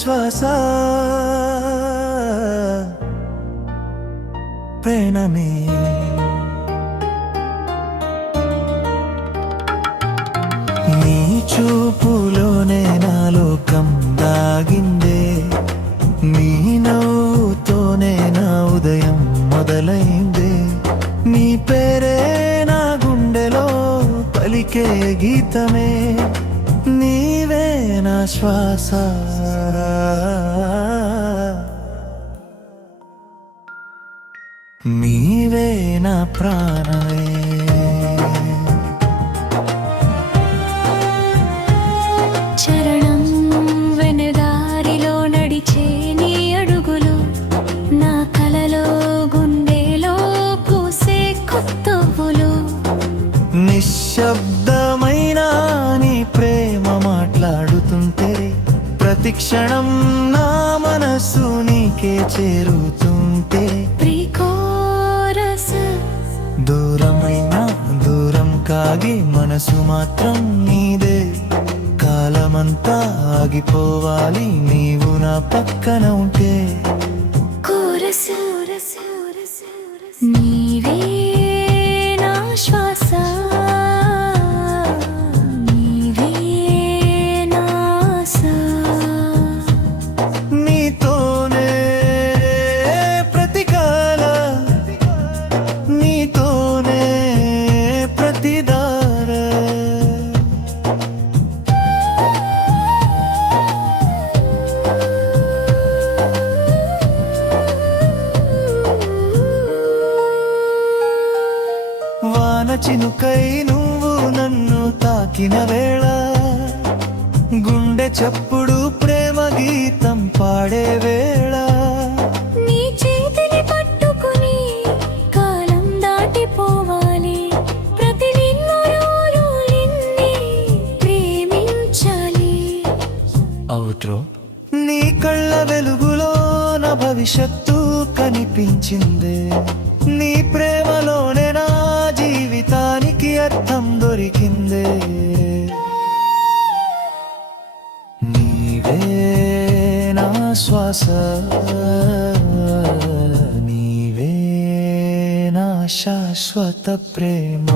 శ్వాస ప్రేమమే. నీ చూపులోనే నా లోకం దాగిందే, నీ నవ్వుతోనే నా ఉదయం మొదలైందే. నీ పేరే నా గుండెలో పలికే గీతమే, నీవే నా శ్వాస నీవే నా ప్రాణమే. చరణం వెనుదారిలో నడిచే నీ అడుగులు, నా కలలో గుండెలో పూసే కొత్తవులు. నిశ్శబ్దమైన నీ ప్రేమ మాట్లాడుతుంటే, ప్రతి క్షణం నా మనసు నీకే చేరుతుంటే. దూరమైనా దూరం కాగి మనసు మాత్రం నీదే, కాలమంతా ఆగిపోవాలి నీవు నా పక్కన ఉంటే. నీవే నా శ్వాస, నీవే నా ఆశ. నీతోనే ప్రతికాల, నీతోనే ప్రతిదార. వాన చినుకై నువ్వు నన్ను తాకిన వేళ, గుండె చప్పుడు ప్రేమ గీతం పాడే వేళ. నీ చేతిని పట్టుకుని కాలం దాటిపోవాలి, ప్రతి నిన్ను ప్రేమించాలి. అవుట్రో. నీ కళ్ళ వెలుగులో నా భవిష్యత్తు కనిపించిందే, నీ ప్రేమలోనే నా జీవితానికి అర్థం దొరికిందే. నీవే నా శ్వాస, నీవే నా శాశ్వత ప్రేమ.